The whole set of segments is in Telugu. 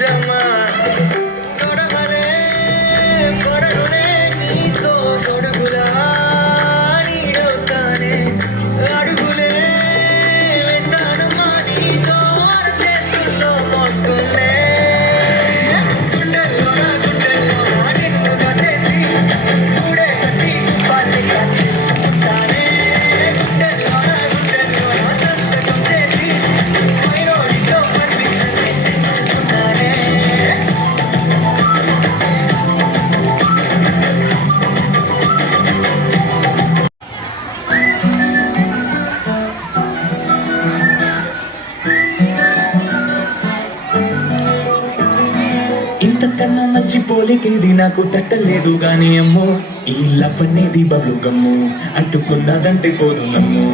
బుజ్జమ్మ గొడవలే పొరలునే నీతో గొడుగులా నీడవుతానే అడుగులే వేస్తానమ్మా నీతో చేతుల్లో మోసుకునే గుండెల్లో నిన్ను దచేసి కూడే కట్టి వాళ్ళకి చేసుకుంటానే గుండెల్లో సంతకం చేసి వైరోడిలో పర్మిషన్ తెచ్చుకుంటానే ఇంతకన్నా మంచి పోలికేది నాకు తట్టలేదు గాని అమ్మో ఈ లవ్ అనేది బబ్లు గమ్ము అంటుకున్నదంటే పోదు నమ్ము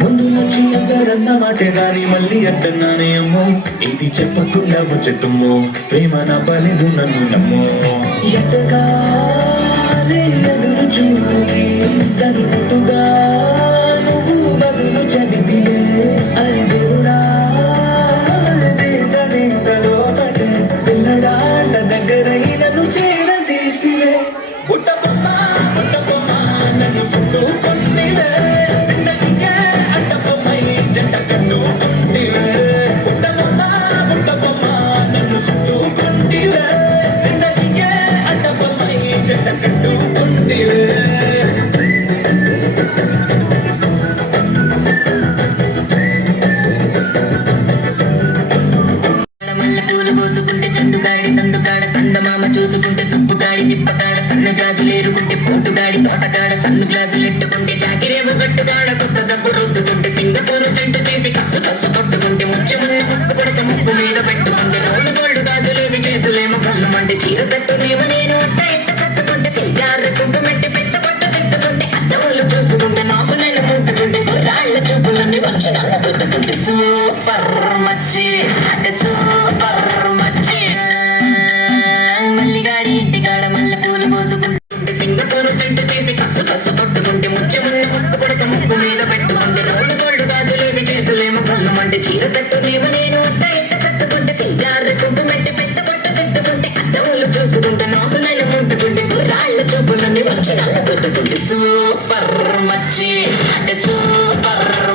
ముందు నుంచి అందరన్న మాటే గాని మళ్ళీ అంటున్నానే అమ్మో ఇది చెప్పకుండా వచ్చేతుమ్ము ప్రేమ నవ్వలేదు నన్ను నమ్ము ఎట్టగానే ఎదురు చూపుకి తగినట్టుగా నువ్వు బదులు చెబితివే అరే దేవుడా పిల్లడాట దగ్గరైన నువ్వు చేరదీస్తే బుట్టబొమ్మ నన్ను చుట్టుకుంటివే జిందగీకే అడ్డబొమ్మై జంట కన్నుకుంటివే బుట్టబొమ్మ నన్ను చుట్టుకుంటివే జిందగీకే అడ్డబొమ్మై జంట కన్నుకుంటివే కోసుకుంటే చందుగాడి సందుగాడ సందమామ చూసుకుంటే సుప్పుగాడి తిప్పగాడ సన్న జాజులేరుకుంటే పోటుగాడి తోటగాడ సన్ను గ్లాజులెట్టుకుంటే జాకిరేవు గట్టుగాడ కొత్త జబ్బు రుద్దుకుంటే సింగపూరు సెంటు తీసి కస్సు కస్సు కొట్టుకుంటే ముచ్చమున్న ముక్కు పడక ముక్కు మీద పెట్టుకుంటే రోడ్డు గోల్డ్ గాజులేసి చేతులేమో కళ్ళు మండి చీర కట్టునేమో నేను అట్ట ఎట్ట సత్తుకుంటే సింగారు కుంకుమెట్టి పెద్ద పట్టు తిట్టుకుంటే అద్దములు చూసుకుంటే నాకు నేను ముట్టుకుంటే రాళ్ల చూపులన్నీ వచ్చి నన్ను గుద్దుకుంటే సూపర్ మచ్చి సూపర్ మల్లిగాడి ఇంటికాడ మల్లె పూలు కోసుకుంటే సింగపూరు సెంటు తీసి కస్సు కస్సు కొట్టుకుంటే ముచ్చమున్న ముక్కు పడక ముక్కు మీద పెట్టుకుంటే రోడ్డు గోల్డ్ గాజులేసి చేతులేమో కళ్ళు మంటే చీర కట్టునేమో నేను అట్ట ఎట్ట సత్తుకుంటే సింగారు కుంకుమెట్టి పెద్ద పట్టు తిట్టుకుంటే అద్దములు చూసుకుంటే నాకు నేను ముట్టుకుంటే రాళ్ల చూపులన్నీ వచ్చి నన్ను గుద్దుకుంటే సూపర్ మచ్చి సూపర్